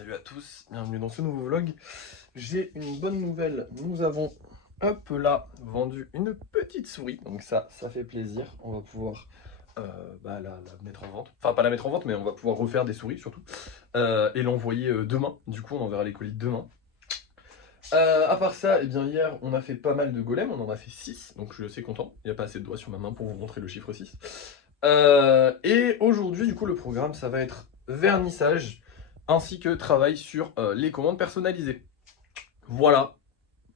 Salut à tous, bienvenue dans ce nouveau vlog. J'ai une bonne nouvelle, nous avons hop là vendu une petite souris, donc ça fait plaisir. On va pouvoir la mettre en vente, enfin pas la mettre en vente mais on va pouvoir refaire des souris surtout et l'envoyer demain, du coup on enverra les colis demain. À part ça, eh bien hier on a fait pas mal de golems, on en a fait 6, donc je suis assez content, il n'y a pas assez de doigts sur ma main pour vous montrer le chiffre 6. Et aujourd'hui du coup le programme ça va être vernissage, ainsi que travail sur les commandes personnalisées. Voilà,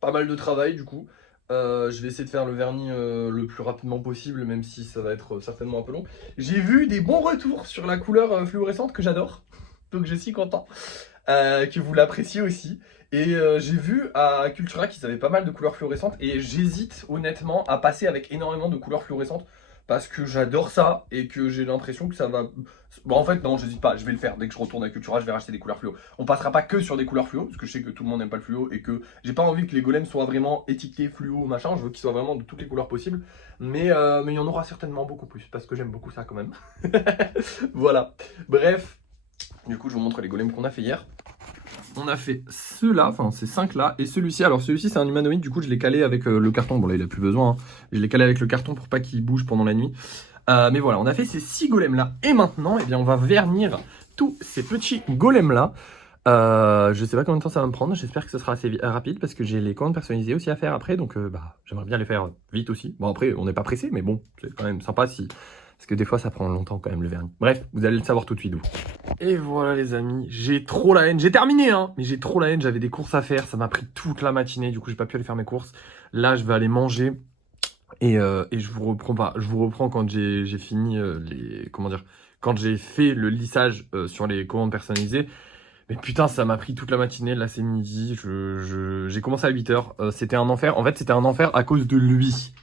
pas mal de travail du coup. Je vais essayer de faire le vernis le plus rapidement possible, même si ça va être certainement un peu long. J'ai vu des bons retours sur la couleur fluorescente que j'adore, donc je suis content que vous l'appréciez aussi. Et j'ai vu à Cultura qu'ils avaient pas mal de couleurs fluorescentes et j'hésite honnêtement à passer avec énormément de couleurs fluorescentes parce que j'adore ça et que j'ai l'impression que ça va... Bon en fait non, j'hésite pas, je vais le faire. Dès que je retourne à Cultura, je vais racheter des couleurs fluo. On passera pas que sur des couleurs fluo parce que je sais que tout le monde n'aime pas le fluo et que j'ai pas envie que les golems soient vraiment étiquetés fluo machin, je veux qu'ils soient vraiment de toutes les couleurs possibles. Mais il y en aura certainement beaucoup plus parce que j'aime beaucoup ça quand même. Voilà, bref, du coup je vous montre les golems qu'on a fait hier. On a fait ceux-là, enfin ces 5-là, et celui-ci. Alors celui-ci c'est un humanoïde, du coup je l'ai calé avec le carton. Bon là il a plus besoin, hein. Je l'ai calé avec le carton pour pas qu'il bouge pendant la nuit. Mais voilà, on a fait ces 6 golems-là. Et maintenant, eh bien, on va vernir tous ces petits golems-là. Je sais pas combien de temps ça va me prendre, j'espère que ce sera assez rapide parce que j'ai les commandes personnalisées aussi à faire après. Donc j'aimerais bien les faire vite aussi. Bon après, on n'est pas pressé, mais bon, c'est quand même sympa si... Parce que des fois ça prend longtemps quand même le vernis. Bref, vous allez le savoir tout de suite. Et voilà les amis, j'ai trop la haine, j'ai terminé hein, mais j'ai trop la haine, j'avais des courses à faire, ça m'a pris toute la matinée, du coup j'ai pas pu aller faire mes courses. Là je vais aller manger et je vous reprends quand j'ai fini quand j'ai fait le lissage sur les commandes personnalisées. Mais putain, ça m'a pris toute la matinée, là c'est midi, j'ai commencé à 8h, c'était un enfer, en fait c'était un enfer à cause de lui.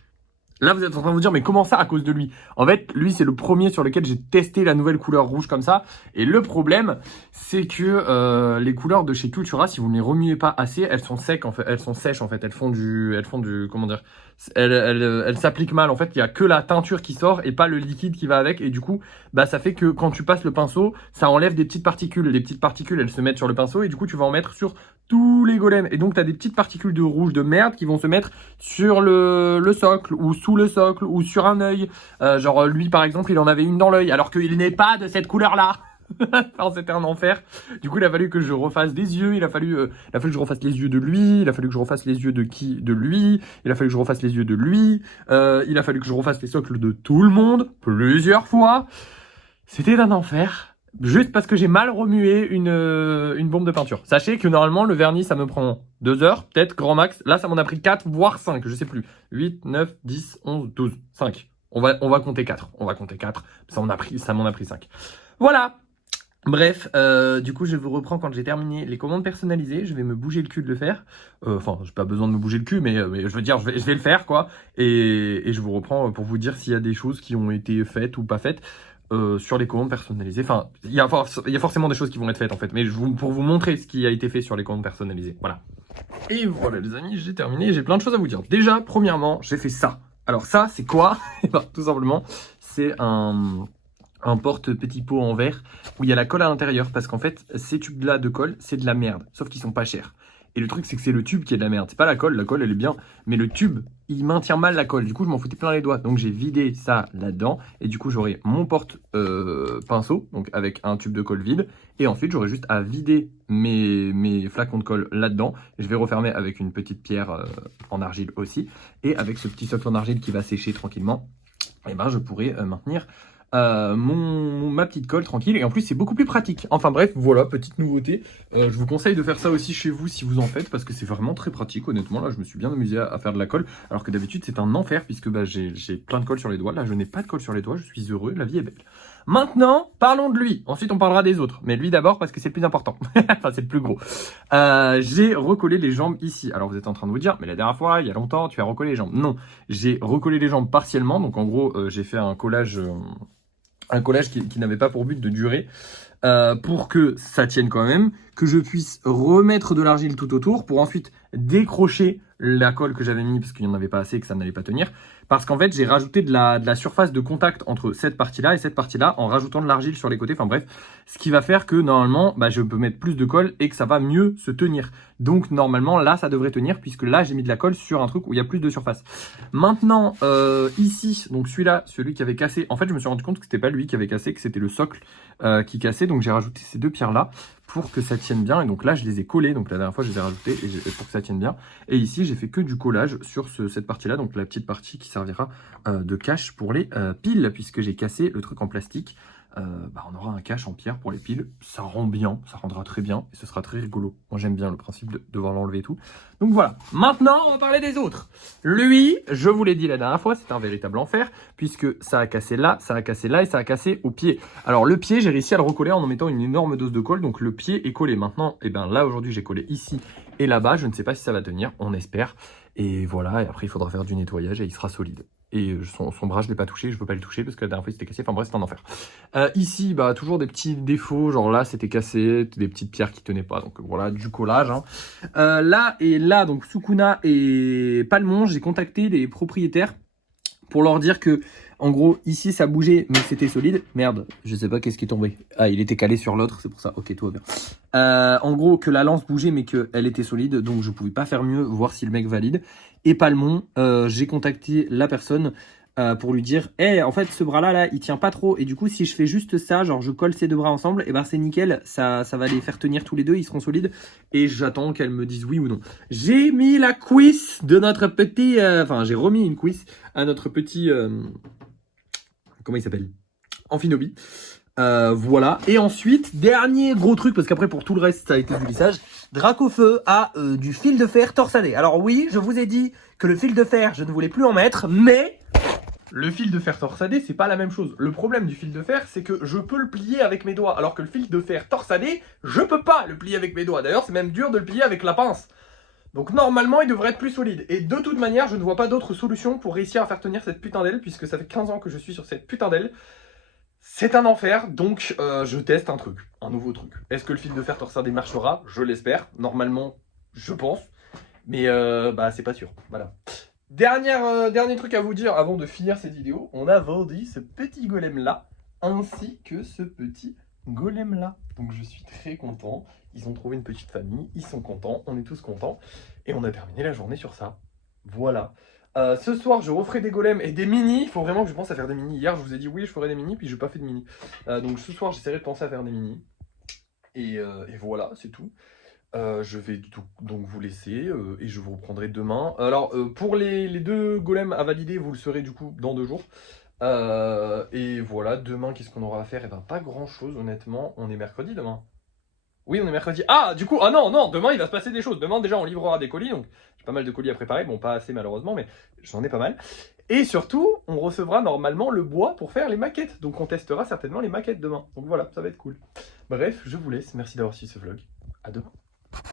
Là, vous êtes en train de vous dire, mais comment ça à cause de lui? En fait, lui, c'est le premier sur lequel j'ai testé la nouvelle couleur rouge comme ça. Et le problème, c'est que les couleurs de chez Cultura, si vous ne les remuez pas assez, elles sont secs, en fait, elles sont sèches en fait. Elles font du, comment dire? Elles s'appliquent mal. En fait, il y a que la teinture qui sort et pas le liquide qui va avec. Et du coup, bah ça fait que quand tu passes le pinceau, ça enlève des petites particules. Les petites particules, elles se mettent sur le pinceau et du coup, tu vas en mettre sur tous les golems. Et donc, tu as des petites particules de rouge de merde qui vont se mettre sur le socle ou sous le socle ou sur un œil. Genre lui par exemple il en avait une dans l'œil alors qu'il n'est pas de cette couleur là. Enfin, c'était un enfer. Du coup il a fallu que je refasse des yeux, il a fallu que je refasse les yeux de lui, il a fallu que je refasse les yeux de lui, il a fallu que je refasse les yeux de lui, il a fallu que je refasse les socles de tout le monde plusieurs fois. C'était un enfer. Juste parce que j'ai mal remué une bombe de peinture. Sachez que normalement, le vernis, ça me prend 2 heures, peut-être, grand max. Là, ça m'en a pris 4, voire 5, je sais plus. 8, 9, 10, 11, 12, 5. On va compter 4. On va compter 4. Ça m'en a pris 5. Voilà. Bref, du coup, je vous reprends quand j'ai terminé les commandes personnalisées. Je vais me bouger le cul de le faire. Enfin, j'ai pas besoin de me bouger le cul, mais je veux dire, je vais le faire, quoi. Et je vous reprends pour vous dire s'il y a des choses qui ont été faites ou pas faites. Sur les commandes personnalisées. Enfin, il y a forcément des choses qui vont être faites en fait, mais pour vous montrer ce qui a été fait sur les commandes personnalisées. Voilà. Et voilà les amis, j'ai terminé, j'ai plein de choses à vous dire. Déjà, premièrement, j'ai fait ça. Alors ça, c'est quoi? Tout simplement, c'est un porte-petit pot en verre où il y a la colle à l'intérieur parce qu'en fait, ces tubes-là de colle, c'est de la merde, sauf qu'ils sont pas chers. Et le truc, c'est que c'est le tube qui est de la merde. C'est pas la colle elle est bien. Mais le tube, il maintient mal la colle. Du coup, je m'en foutais plein les doigts. Donc, j'ai vidé ça là-dedans. Et du coup, j'aurai mon porte-pinceau, donc avec un tube de colle vide. Et ensuite, j'aurai juste à vider mes flacons de colle là-dedans. Je vais refermer avec une petite pierre en argile aussi. Et avec ce petit socle en argile qui va sécher tranquillement, et ben, je pourrai maintenir ma petite colle tranquille, et en plus c'est beaucoup plus pratique. Enfin bref, voilà, petite nouveauté. Je vous conseille de faire ça aussi chez vous si vous en faites, parce que c'est vraiment très pratique. Honnêtement, là je me suis bien amusé à faire de la colle, alors que d'habitude c'est un enfer puisque j'ai plein de colle sur les doigts. Là je n'ai pas de colle sur les doigts, je suis heureux, la vie est belle. Maintenant, parlons de lui. Ensuite on parlera des autres, mais lui d'abord parce que c'est le plus important. Enfin c'est le plus gros. J'ai recollé les jambes ici. Alors vous êtes en train de vous dire, mais la dernière fois, il y a longtemps, tu as recollé les jambes. Non, j'ai recollé les jambes partiellement, donc en gros j'ai fait un collage qui n'avait pas pour but de durer, pour que ça tienne quand même, que je puisse remettre de l'argile tout autour, pour ensuite décrocher la colle que j'avais mis, parce qu'il n'y en avait pas assez, que ça n'allait pas tenir, parce qu'en fait, j'ai rajouté de la surface de contact entre cette partie-là et cette partie-là en rajoutant de l'argile sur les côtés. Enfin bref, ce qui va faire que normalement, bah, je peux mettre plus de colle et que ça va mieux se tenir. Donc normalement, là, ça devrait tenir puisque là, j'ai mis de la colle sur un truc où il y a plus de surface. Maintenant, ici, donc celui-là, celui qui avait cassé, en fait, je me suis rendu compte que c'était pas lui qui avait cassé, que c'était le socle qui cassait. Donc j'ai rajouté ces deux pierres-là pour que ça tienne bien. Et donc là, je les ai collées. Donc la dernière fois, je les ai rajoutées pour que ça tienne bien. Et ici, j'ai fait que du collage sur cette partie-là. Donc la petite partie qui servira de cache pour les piles, puisque j'ai cassé le truc en plastique. Bah, on aura un cache en pierre pour les piles. Ça rend bien, ça rendra très bien. Et ce sera très rigolo. Moi, j'aime bien le principe de devoir l'enlever et tout. Donc voilà. Maintenant, on va parler des autres. Lui, je vous l'ai dit la dernière fois, c'est un véritable enfer, puisque ça a cassé là, ça a cassé là et ça a cassé au pied. Alors le pied, j'ai réussi à le recoller en mettant une énorme dose de colle, donc le pied est collé. Maintenant, et ben là aujourd'hui, j'ai collé ici et là-bas. Je ne sais pas si ça va tenir, on espère. Et voilà, et après il faudra faire du nettoyage et il sera solide. Et son bras, je ne l'ai pas touché, je ne veux pas le toucher parce que la dernière fois il s'était cassé, enfin bref, c'est un enfer. Ici, bah, toujours des petits défauts, genre là c'était cassé, des petites pierres qui tenaient pas, donc voilà, du collage. Hein. Là et là, donc Sukuna et Palmon, j'ai contacté les propriétaires pour leur dire que, en gros, ici ça bougeait, mais c'était solide. Merde, je sais pas qu'est-ce qui est tombé. Ah, il était calé sur l'autre, c'est pour ça. Ok, tout va bien. En gros, que la lance bougeait, mais qu'elle était solide, donc je pouvais pas faire mieux, voir si le mec valide. Et Palmon, j'ai contacté la personne pour lui dire, hey, en fait, ce bras-là, là, il tient pas trop. Et du coup, si je fais juste ça, genre je colle ces deux bras ensemble, et ben c'est nickel, ça va les faire tenir tous les deux, ils seront solides. Et j'attends qu'elle me dise oui ou non. J'ai mis la cuisse de notre petit, enfin, j'ai remis une cuisse à notre petit, comment il s'appelle, Amphinobi. Voilà. Et ensuite, dernier gros truc, parce qu'après pour tout le reste ça a été du lissage, Dracofeu a du fil de fer torsadé. Alors oui, je vous ai dit que le fil de fer, je ne voulais plus en mettre, mais le fil de fer torsadé, c'est pas la même chose. Le problème du fil de fer, c'est que je peux le plier avec mes doigts, alors que le fil de fer torsadé, je peux pas le plier avec mes doigts. D'ailleurs, c'est même dur de le plier avec la pince. Donc normalement, il devrait être plus solide. Et de toute manière, je ne vois pas d'autre solution pour réussir à faire tenir cette putain d'aile, puisque ça fait 15 ans que je suis sur cette putain d'aile. C'est un enfer, donc je teste un truc, un nouveau truc. Est-ce que le fil de fer torsadé marchera? Je l'espère. Normalement, je pense. Mais bah c'est pas sûr. Voilà. Dernier truc à vous dire avant de finir cette vidéo. On a vendu ce petit golem là, ainsi que ce petit golem là. Donc je suis très content. Ils ont trouvé une petite famille, ils sont contents, on est tous contents. Et on a terminé la journée sur ça. Voilà. Ce soir, je referai des golems et des mini. Il faut vraiment que je pense à faire des mini. Hier, je vous ai dit oui, je ferai des mini, puis je n'ai pas fait de mini. Donc ce soir, j'essaierai de penser à faire des mini. Et voilà, c'est tout. Je vais donc vous laisser et je vous reprendrai demain. Alors, pour les deux golems à valider, vous le saurez du coup dans 2 jours. Et voilà, demain, qu'est-ce qu'on aura à faire? Eh ben, pas grand-chose, honnêtement. On est mercredi demain. Oui, on est mercredi. Ah, du coup, ah non, non, demain, il va se passer des choses. Demain, déjà, on livrera des colis. Donc, j'ai pas mal de colis à préparer. Bon, pas assez, malheureusement, mais j'en ai pas mal. Et surtout, on recevra normalement le bois pour faire les maquettes. Donc, on testera certainement les maquettes demain. Donc, voilà, ça va être cool. Bref, je vous laisse. Merci d'avoir suivi ce vlog. À demain.